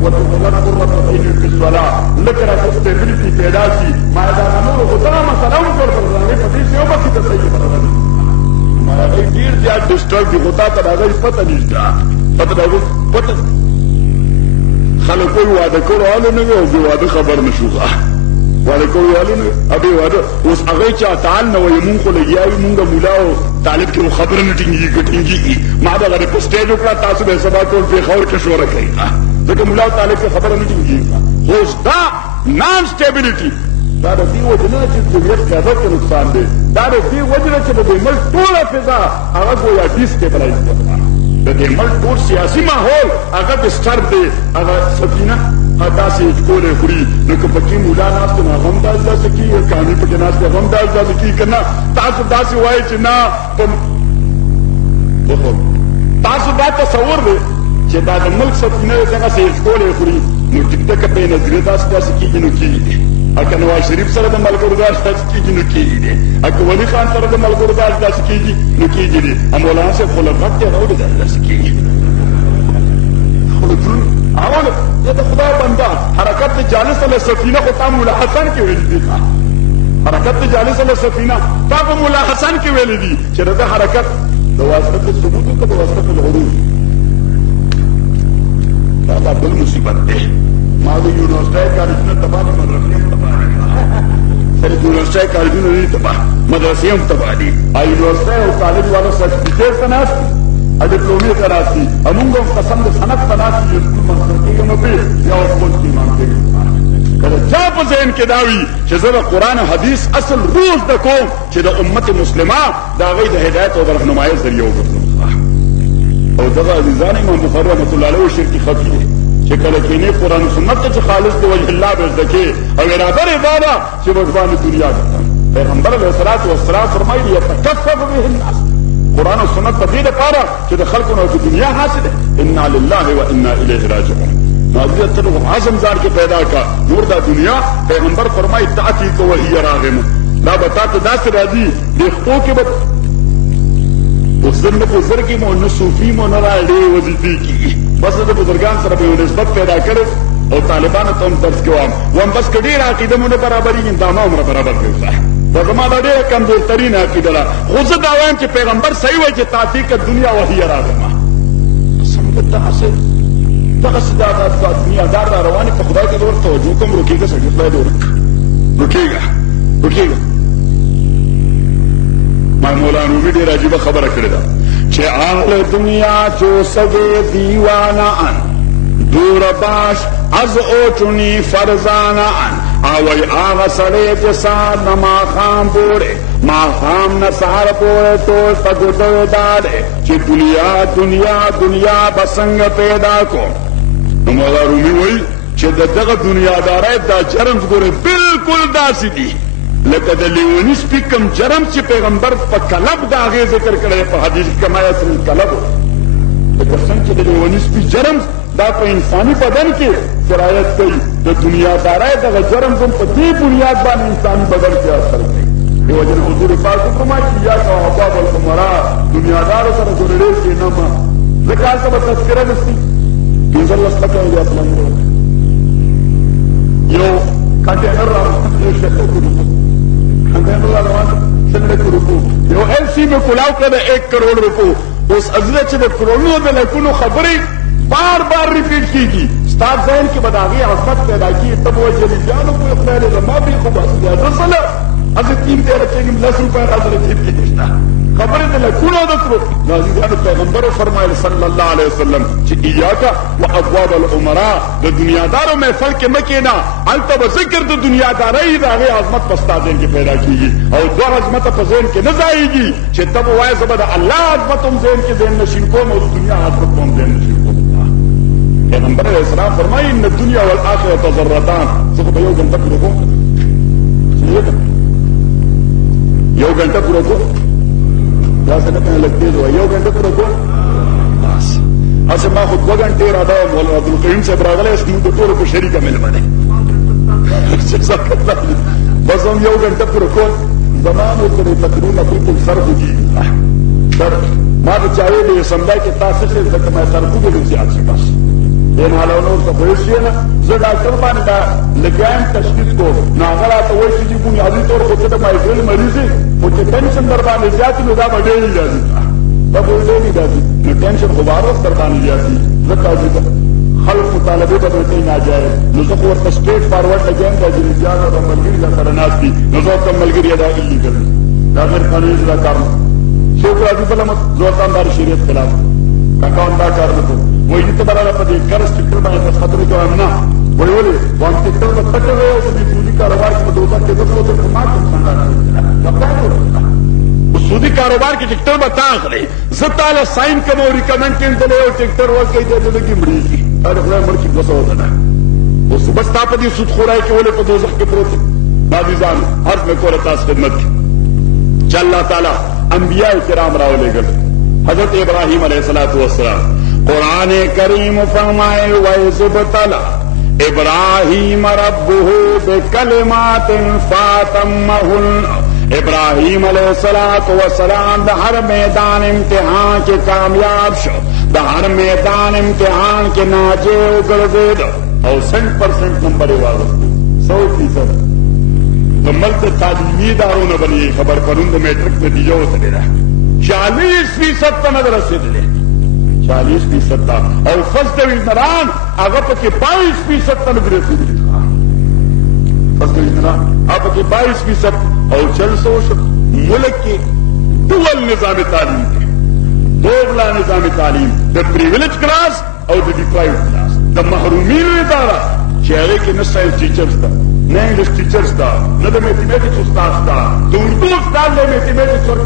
وتذكر عين في الصلاة لکه راته سټیبلیټي پیدا شي ما دا نور خو دا مسله وکړ پر هغې په دې چې یو وخت ته صحیح راغلي ما هغې ډېر زیات ډسټرب دي خو تا ته د هغې پته نشته پته د هغې پته خلک وایي واده کړو حالو نه وي او بې واده خبر نه شو واده کړو حالو نه ابې واده اوس هغې چا تعال نه وایي مونږ خو لګیا یو مونږ مولا او طالب کې خبره نه ټینګېږي ما دغه په سټیج وکړه تاسو به سبا ټول پېښور کې شوره کوي ځکه ملا طالب کې خبره نه ټینګېږي اوس دا نان سټیبلیټي دا د دې وجه نه چې جمعیت قیادت ته نقصان دی دا د دې وجه نه چې د دې ملک ټوله فضا هغه ګویا ډیسټیبلایز ده د دې ملک ټول سیاسي ماحول هغه ډسټرب دی هغه سفینه داسې ښکولی خوري نو که پکې مولا ناست نو هغه هم داسې کېږي کامي پکې ناست هغه هم داسې کېږي که نه تاسو داسې وایئ چې نه تاسو دا تصور دی چې دا د ملک سفینه دغسې ښکولی خوري نو ټکټکه په یې نظریه داسې کېږي نو کېږي اکه نواز شریف سره د ملګرو داسې کېږي نو کېږي دی اکه ولي خان سره د ملګرو داسې کېږي نو کېږي دی مولانا صاحب خو له غټ دی هغه ولې داسې کېږي اول یہ تو خدا بندہ حرکت جالس علیہ سفینہ کو تا مولا حسن کی ویلی دی حرکت جالس علیہ سفینہ تا کو مولا حسن کی ویلی دی چرته حرکت د واسطه ثبوت کو د واسطه العروض دا بل مصیبت ده ما د یونیورسيټي کالجونو تباہ مدرسې تباہ سره یونیورسيټي کالجونو نه تباہ مدرسې هم تباہ دي یونیورسيټي او کالج والا سرټیفیکیټ تناسب ډیپلومې ته راسي همونږ هم قسم د صنعت ته راسي چې سکول منصر کېږم نو پرې یا خپل ایمان کېږم کله چا په ذهن کې دا وي چې زه د قرآن او حدیث اصل روز د کوم چې د امت مسلمه د هغوی د هدایت او د رهنمایۍ ذریعه وګرځم او دغه عزیزان امام بخاري رحمت الله علیه شرکي خفي دی چې کله کېنې قرآن و سنت ته چې خالص د وجه الله به زده کې او اراده رضا ده چې وجبان دنیا ګټم پیغمبر علیه الصلاة والسلام فرمایي یتکفف به الناس قرآن و سنت په دې دپاره چې د خلکو نه د دنیا حاصله انا لله و انا الیه راجعون ناظریت ته عزم ځان کې پیدا کا نور دا دنیا پیغمبر فرمایي تأتیک وهي راغمه دا بتا ته داسې راځي د خپو کې به اوس زر نه په زر کې مو نه صوفي مو نه راړې وظیفې کېږي بس د بزرګان سره به یو نسبت پیدا کړو او طالبانو ته هم درس کوم وم بس که ډېره عقیده مو نه برابرېږي دا ما عمره برابر کړو دا زما دا ډېره کمزورترینه عقیده ده خو زه دا وایم چې پیغمبر صحیح وایي چې تعطیق دنیا وهي راغمه قسم بالله دغسې دا دنیادار را روان په خدای ته ورته توجه کوم روکېږه سړي خدای دې روکېږه ما مولانا رومي ډېره عجیبه خبره کړې ده چې اهل دنیا چو سگے دیوانه ان دور باش از اوچنی فرزانه ان اوی آغا سڑے چه سار نما خام بوڑے ما خام نسار بوڑے تو پگدو دارے چه دنیا بسنگ پیدا کو مولا رومی وی چه دغه دنیا دارای دا جرم گوره بالکل داسی دی لکه د لیونی سپی کم جرم چې پیغمبر په کلب د هغې ذکر کړی په حدیث کې کما یصل الکلب لکه څنګه چې د لیوني سپي جرم دا په انساني بدن کې سرایت کوي د دنیادارۍ دغه جرم هم په دې بنیاد باندې انساني بدن کې اثر کوي دې وجه نه حضور پاک فرمایي چې یا که ابواب الامراء دنیادارو سره جوړېدل شي نه ما ځکه هلته به تذکره نشي پنځلس لکه یې اصلاً یو کنټینر یو ایل سی میں کلاو کرده 1 کروڑ روپو اس ازده چه ده کروڑنو ده لکونو خبری بار بار ریپیٹ کی گی ستاد ذہن کی بداغی عظمت پیدا کی تب وہ جلیجانو کوئی اخلال زمان بھی خوب اصلی رسل از 3 13 چنگم 10 روپے حضر تیر کی گشتا خبری ده لکونو ده کرو نازیدانو پیغمبر فرمائل صلی اللہ علیہ وسلم چه ایاکا و ابواب العمراء ده دنیادارو محفل کے مکینا علتا بذکر ده دنیاداری ده اغی عظمت پستا ذہن کی پیدا کی گی او دو عظمت پا ذہن کے نزائی گی چه تب وائے زبا ده اللہ عظمت هم ذہن کے ذہن نشین کوم اور دنیا عظمت هم ذہن نشین کوم پیغمبر علیہ السلام فرمائی ان الدنیا والآخرة ذرتان صفت یو گھنٹا پورا کو یو گھنٹا پورا کو دا څنګه کله لګتې دوه یو غنټه پوره کو بس اسه ما خو 2 غنټې را دا مولانا عبدالقیوم صاحب راغلی اس موږ ټول په شریکه ملمنه بس هم یو غنټه پوره کو زمانو کې تقریبا بالکل سر خوږي سر ما د چاوي د سمدای کې تاسو څه ځکه ما سر خوږي زیات شي بس دین حالونو ته وښیه نه زه ډاکټر باندې دا لګایم تشخیص کو ناغلا ته وایي چې بنیادی طور په څه مایګرین مریض او چې ټینشن در باندې زیات نو دا ډېر لازم دا به ډېر لازم نو ټینشن خو بارو در باندې زیات زکه چې خلق مطالبه به کوي ناجایز نو زه خو ورته سټریټ فارورډ لګایم دا چې ځان او ملګری سره ناس دي نو زه کوم ملګری ادا ایلیګل دا غیر قانوني ځای کار څوک راځي بل مت زورتان دار شریعت خلاف کاکاون دا کار نه وای دې ته براله په دې کرس ټکر باندې تاسو خطرې کوم نه وای ولې وان ټکر په تکه وای او دې سودي کاروبار کې دوه ته دغه څه کومات څنګه سودی کاروبار کې ټکر به تاخلي زه تعالی ساين کوم او ریکمند کین ته یو ټکر ورکړي دې دې کې مړي دا خدای مرکه غوسه وته اوس بس تاسو په دې سود خورای کې ولې په دوزخ کې پروت نازیزان عرض میں کوله تاسو خدمت چې الله تعالی انبیاء کرام راولېګل حضرت ابراہیم علیہ السلام قرآن کریم فرمائے وَإِذِ ابْتَلَىٰ إِبْرَاهِيمَ رَبُّهُ بِكَلِمَاتٍ فَأَتَمَّهُنَّ ابراہیم علیہ السلام دا ہر میدان امتحان کے کامیاب شو دا ہر میدان امتحان کے ناجے گرزید اور 100% نمبر واغست 100% ملک تعلیمی داروں نے بنی خبر پرند میٹرک نتیجہ ہوتا دے رہا 40% تا نظر رسید لے 40% تا اور فرسٹ ڈویژنران اگر کے 22% تا نظر رسید لے فرسٹ ڈویژنران آپ کے 22% اور چل سوش ملک کے ڈول نظام تعلیم کے دوغلا نظام تعلیم دا پریویلیج کلاس اور دا ڈیپرائیوڈ کلاس دا محرومین ادارہ چہرے کے نہ سائنس ٹیچرز دا نہ انگلش ٹیچرز دا نہ دا میتھمیٹکس استاد دا تو اردو استاد نے میتھمیٹکس اور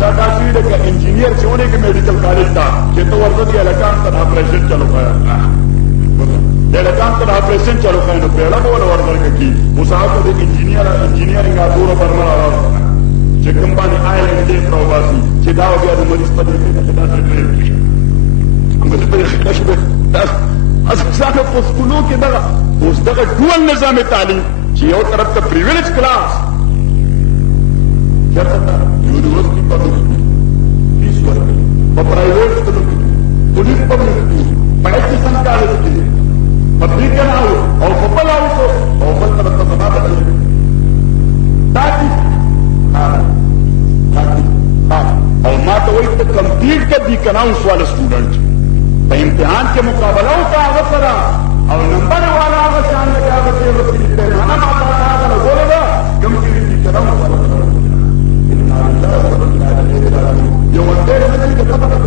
دا کافی دا انجینئر سے ہونے کے میڈیکل کالج دا کہ تو ورزہ دی علاقان تر آپریشن چلو پایا علاقان تر آپریشن چلو پایا نو پیڑا بولا ورزہ کی مساعدہ دے انجینئرنگ آدورو برمرا آور چکم بانی آئلینڈ دیکھ رہو باسی چی داو گیا دو مریض پا دیکھنے کا خدا سے کرے مجھے پر خلاش بے ازمسان پسکولو کی دغا اس دغا دول نظام تعلیم چې یو طرف ته پریویلیج کلاس چېرته ته یونیورسټي پبلک فیس ورکوي په پرایویټ سکولو کې پولیس پبلک کې په ایجوکیشن کالج کې په بیکن هاوس او په بل هاوس او بل طرف ته زما بدلوي اور ما تو وہی تو کمپلیٹ کر دی کناؤنس والے اسٹوڈنٹ تو امتحان کے مقابلہ ہوتا آگا کرا اور نمبر والا آگا شان لگے آگا سے پیمانہ ماتا آگا نہ بولے گا کمپلیٹ دی کناؤنس والا جو وندے نہیں کہ پتہ پتہ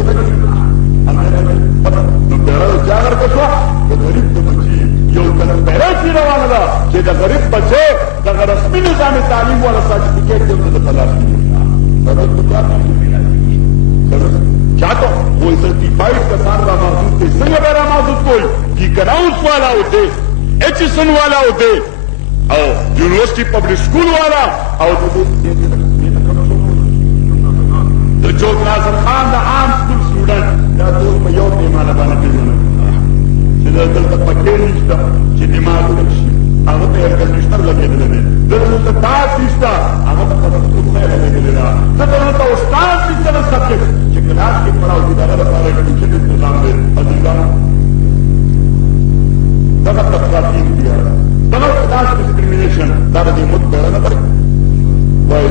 پیرا جاگر کسوا تو غریب تو بچی یو کلم پیرا کی روانہ دا کہ دا غریب بچے دا رسمی نظام تعلیم والا سرٹیفکیٹ دے تو تلاش کی چاہتا وہ سرٹیفائڈ کسان را موجود تھے سنگ بیرا موجود کوئی کی کناؤنس والا ہوتے ایچسن والا ہوتے اور یونیورسٹی پبلک سکول والا اور جو ناصر خان دا عام سکول سٹوڈنٹ دا دور میں یو دیمانا بانا دیمانا چیزا دلتا پکیر نشتا چی دماغ لکشی آغا تا ایرکنڈیشنر لگے دلے دلتا تاک نشتا آغا تا پتہ سکول لگے دلے دلتا استاد نشتا دا سبجیکٹ چی کلاس کی پڑھاو دیدارہ لپارے کنچے انتظام دے عزیزان دغا تفقاتین دیا دغا کلاس ڈسکریمنیشن دارا دی مد بیرانا پر وائی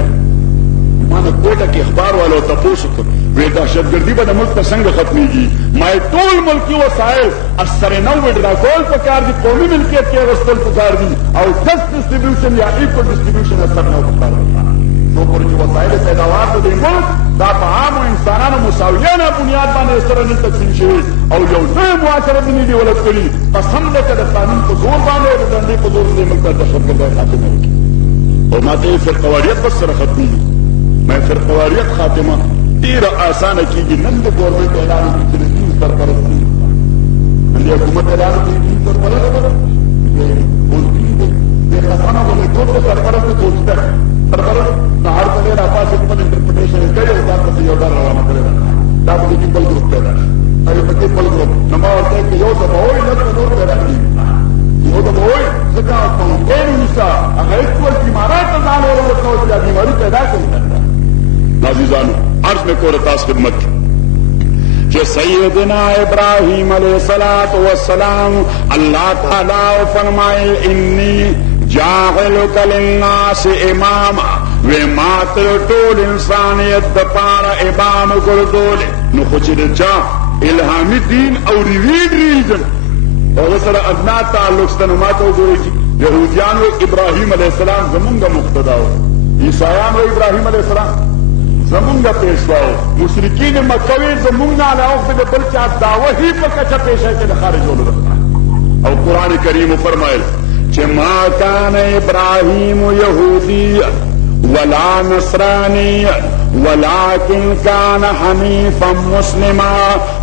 مانا کوٹا کی اخبار والو تپوسو کر وی دہشتگردی با دا ملک تا سنگ ختمی گی مائی طول ملکی وسائل اثر نوی ڈراکول پکار دی قومی ملکیت کے رستل پکار دی اور جسٹ ڈسٹریبیوشن یا ایکول ڈسٹریبیوشن اثر نو پکار دی تو پر جو وسائل پیداوار دا دی ملک دا پا عام و انسانان مساویانا بنیاد بانے اس طرح نہیں تقسیم شوی اور یو نئے معاشرہ دنی دی ولد کری پسند کا دا قانون کو زور بانے اور دندی کو زور دی ملک دا دہشتگردی خاتمہ کی اور ماتے پھر قواریت بس سر ختمی گی میں پھر قواریت خاتمہ تیر آسان کی گی نند گورنمنٹ اعلان کی فلسطین سرپرست نہیں نندی حکومت اعلان کی فلسطین سرپرست یہ بولتی ہے یہ خسانہ بولے تو سرپرست سوچتا ہے سرپرست نہار کرے رہا پاسپل انٹرپریٹیشن کئی ہوتا ہے کہ یوگا روانہ کرے رہا دا بکی پل گروپ پیدا ارے بکی پل گروپ نما ہوتا ہے کہ یو سب ہوئی لگ نور پیدا نہیں یو سب ہوئی سکا فاؤنٹین نسا اگر ایکوال بیمارات تزان ہو رہا ہوتا ہے بیماری پیدا کرتا ہے عزیزان عرض میں کورتاس خدمت کہ سیدنا ابراہیم علیہ السلام اللہ تعالیٰ فرمائے انی جاعلک للناس اماما وی ماتر طول انسانیت دپارا امام گردولے نو خوچی چا الہامی دین اور ریویڈ ریجن اور سر ادنا تعلق ستنماتو گوئی کی یہودیان و ابراہیم علیہ السلام زمونگا مقتدا ہو عیسائیان و ابراہیم علیہ السلام زمونگا پیشواو مشرکین مکوی زمونگا علاوہ سے بلچہ دعوی ہی پر کچھا پیش ہے کہ خارج ہو رہا اور قرآن کریم فرمائے کہ ما کان ابراہیم یہودی ولا نصرانی ولكن كان حنیفا مسلما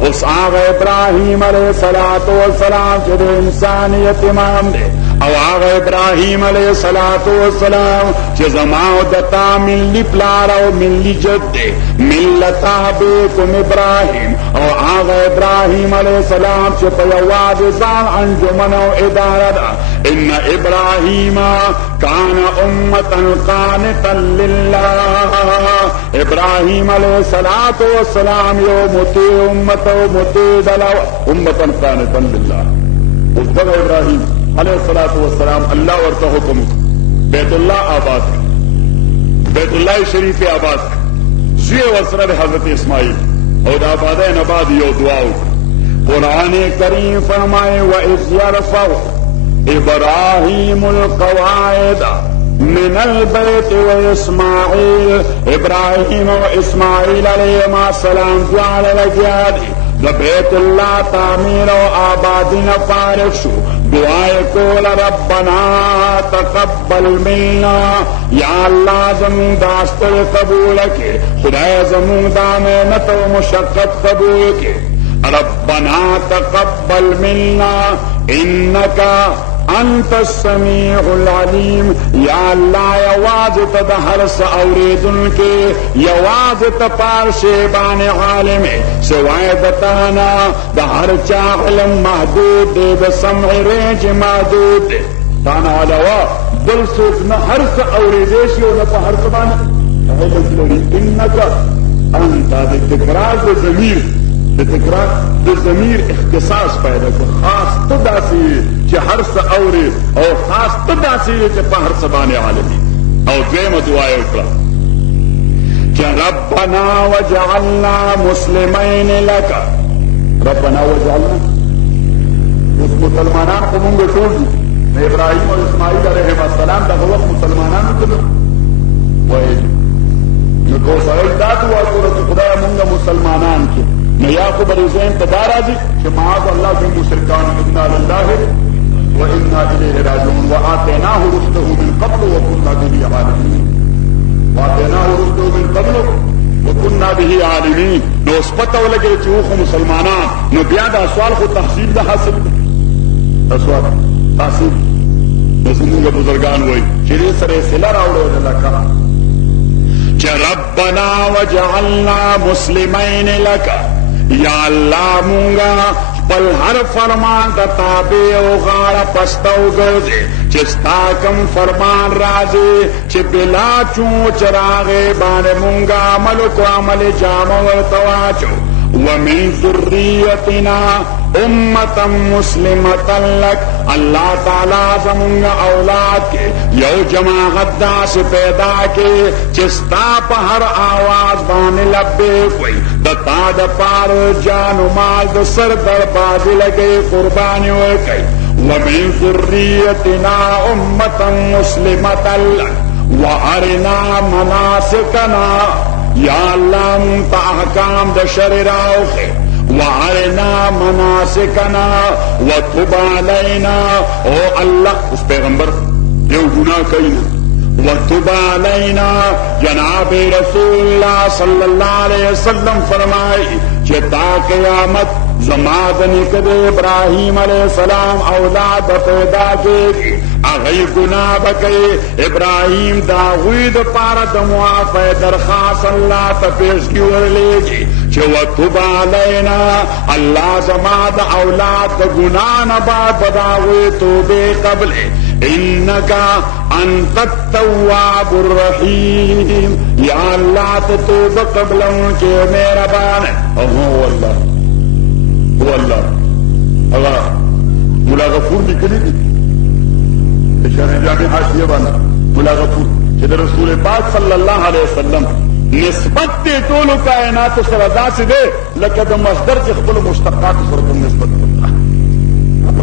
اس آغا ابراہیم علیہ السلام کے انسانیت امام دے او آغا ابراہیم علیہ السلام چه زماو دتا ملی پلارا و ملی جد دے ملتا بیکم ابراہیم او آغا ابراہیم علیہ السلام چه پیواد زان انجمن و ادارہ دا ان ابراہیم کان امتا قانتا للہ ابراہیم علیہ السلام یو متی امت و متی دلو امتا قانتا للہ اس دغا ابراہیم علیہ السلام اللہ ورطا حکم بیت اللہ آباد بیت اللہ شریف آباد زی وسرد حضرت اسماعیل اور آباد نباد یو دعاو قرآن کریم فرمائے وَإِذْ يَرْفَعُ إِبْرَاهِيمُ الْقَوَاعِدَ من البيت وإسماعيل ابراہیم و اسماعیل علیہ السلام جعل لجادی بیت اللہ تعمیر و آبادی نفارق شو دعائے کول ربنا تقبل منا یا اللہ زمین داستر قبول کے خدا زمین دا محنت و مشقت قبول کے ربنا تقبل منا انکا انت السمیع العلیم یا اللہ یواز تدہر سعوریدن کے یواز تپار شیبان عالم سوائے دتانا دہر چاہ علم محدود دے بسمع رینج محدود دے تانا علوہ بل څوک نه هر څه اورېدی شي او نه په هر څه باندې علم لري. انکه انت د تکرار د ضمیر اختصاص پیدا کړ. خاص ته داسې چې هر څه اورې او خاص ته داسې چې په هر څه باندې عالم یې. او دویمه دعا یې وکړه چې ربنا وجعلنا مسلمین لک. ربنا وجعلنا، اوس مسلمانان خو مونږ ټول دي. ابراهیم او اسماعیل علیهم السلام دغه وخت مسلمانانو ته وایي نو کو سړی دا دعا کوله چې خدایه مونږ مسلمانان کې نو یا خو به ذهن ته دا راځي چې معاذ الله من مشرکان انا لله وانا الیه راجعون وآتیناه رشده من قبل وكنا به عالمین. وآتیناه رشده من قبل وكنا به عالمین. نو اوس پته ولګېده چې خو مسلمانان نو بیا دا سوال خو تحصیل ده حاصل ده. دا سوال تحصیل نو زمونږ بزرګان وایي چې دې سره یې صله راوړې لکه چې ربنا وجعلنا مسلمین لک. یا الله مونږه خپل هر فرمان ته تابع او غاړه پسته وګرځې چې ستا کوم فرمان راځي چې بلا چونچ راغې باندې مونږه عمل وکړو، عمل جامه ورته واچو. ومن ذریتنا امتا مسلمتا لک. اللہ تعالی زمونږ اولاد کې یو جماعت داسې پیدا کې چې ستا په هر آواز باندې لبیک وي، د تا د پاره جان و مال د سر بربادي لګوي، قرباني ورکوي. ومن ذریتنا امتا مسلمتا لک وارنا مناسکنا. یا اللہ منتا احکام دا شرع راوخی وارنا مناسکنا وتب علینا. او اللہ اس پیغمبر یو گناہ کئینا وتب علینا. جناب رسول اللہ صلی اللہ علیہ وسلم فرمائی کہ تا قیامت زماد نکد ابراہیم علیہ السلام اولاد پیدا کی اغی گناہ بکی. ابراہیم دا غید پارا دموافع درخواست اللہ تا پیش کی ورلیگی چه وتب علینا. اللہ زماد اولاد دا گناہ نباد بداوی توبے قبل انکا انت التواب الرحیم. یا اللہ تتوب قبلوں کے میرا بان. اوہ اللہ هو الله. هغه مولا غفور لیکلی دي شرح جامع حاشیه باندې مولا غفور چې د رسول پاک صلی الله علیه وسلم نسبت دې ټولو کائناتو سره داسې دی لکه د مصدر چې خپل مشتقات سره کوم نسبت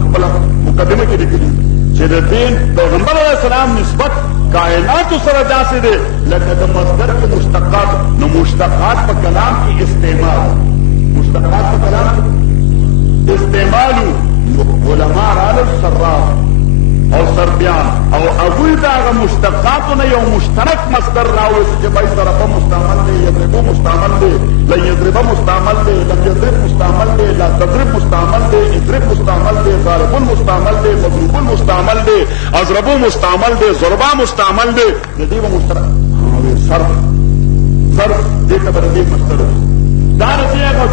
خپل مقدمه کې لیکلي چې د دین پیغمبر علیه السلام نسبت کائناتو سره داسې دی لکه د مصدر کې مشتقات. نو مشتقات په کلام کې استعمال، مشتقات په کلام کې استعمالو علماء رالو سراف او سربیان او اگوی داغا مشتقاتو نه یو مشترک مصدر راوست چې بای ضربه مستعمل دی، یضربو مستعمل دی، لن یضربه مستعمل دی، لم یضرب مستعمل دی، لا تضرب مستعمل دی، اضرب مستعمل دی، ضاربون مستعمل دی، مضروبون مستعمل دی، اضربو مستعمل دی، ضربا مستعمل دی. ندی با مشترک صرف دیتا بردی مصدر دارتی اگر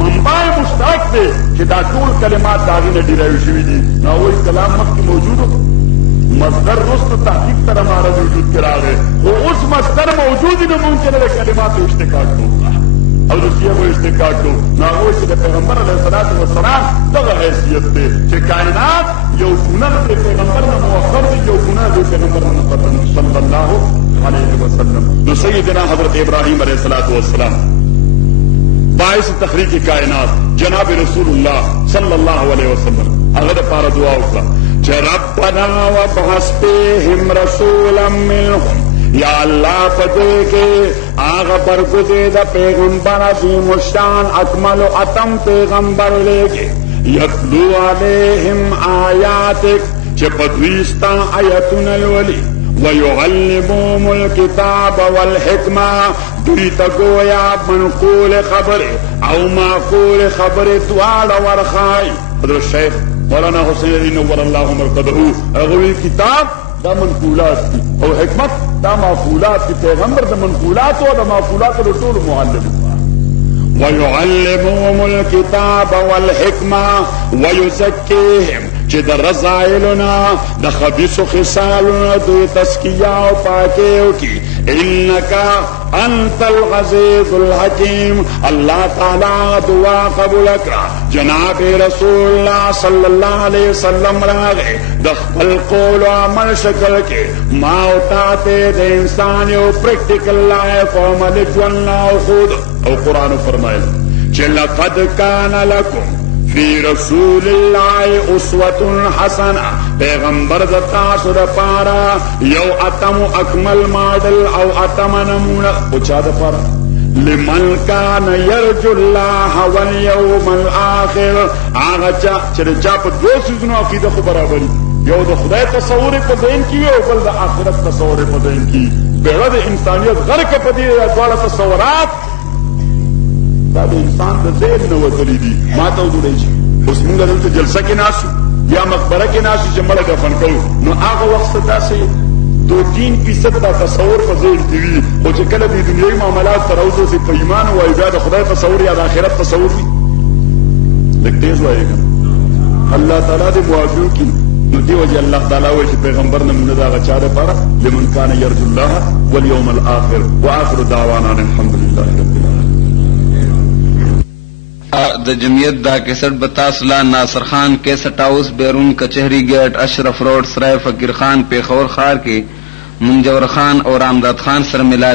منبع مشترک دی چې دا ټول کلمات داغې نه ډیرایو شوي دي. نو هغوی کلام مخکې موجود و، مصدر رسته تحقیق سره مهارت وجود کې راغی، خو اوس مصدر موجود نو ممکنه ده کلماتو اشتقاق کړو او د صيغو اشتقاق کړو. نو هغوی چې د پیغمبر علیه الصلاة والسلام دغه حیثیت دی چې کائنات یو ګناه د پیغمبر نه مؤخر دی، یو ګناه د پیغمبر نه مقدم صلی الله علیه وسلم. نو سیدنا حضرت ابراهیم علیه الصلاة والسلام باعث تخریق کائنات جناب رسول اللہ صلی اللہ علیہ وسلم هغه د پاره دعا وکړه چې ربنا وابعث فیهم رسولا منهم. یا الله پدې کې هغه برګزې د پیغمبر عظیم الشان اکمل و اتم پیغمبر لګي یتلو علیهم آیاتک چې پدویستا آیتونه الولی ويعلمهم الكتاب والحکمه. دوی ته گویا منقول خبر او معقول خبر دواړه ورخای. حضرت شیخ مولانا حسین علی نور الله مرقده هغوی کتاب دا منقولات دي او حکمت دا معقولات دي. پیغمبر د منقولات او د معقولات د ټول معلم. ويعلمهم الكتاب والحکمه ويزكيهم. چې د رضایلنا د خبیث خصالنا د تزکیه او پاکیو کی انک انت العزیز الحکیم. الله تعالی دعا قبول کړه. جناب رسول الله صلی الله علیه وسلم راغی د خپل قول او عمل شکل کې ما او تاته د انسان یو پریکټیکل لایف او عمل ژوند او خود او قرآن فرمایل چې لقد کان لکم فی رسول الله اسوة حسنه. پیغمبر د تاسو دپاره یو اتم اکمل ماډل او اتم نمونه او چا دپاره لمن کان یرجو الله والیوم الاخر. هغه چا چې د چا په دوه څیزونو عقیده خو برابري، یو د خدای تصور په ذهن کې وي او بل د آخرت تصور په ذهن کې. بیړه د انسانیت غرق په دې دواړه تصورات دا د انسان د ذهن نه وتلي دي. ما ته وګورئ چې اوس موږ دلته جلسه کې ناست یا مقبره کې ناست چې مړه دفن کوو، نو هغه وخت داسې 2-3% دا تصور په ذهن کې وي، خو چې کله د دنیوي معاملات ته راوځو په ایمان وایو بیا د خدای تصور یا د آخرت تصور وي. لږ تیز وایې که الله تعالی دې موافق کړي. نو دې وجې الله تعالی وایي چې پیغمبر نمونه د هغه چا دپاره لمن کان یرجو الله والیوم الاخر واخر دعوانا ان الحمد لله رب العالمین. د جمعیت دا cassette بتاسلا Nasir Khan cassette house بیرون کچہری گیٹ اشرف روڈ سرائے فقیر خان پیښور ښار کې منجور خان اور رامداد خان سره ملا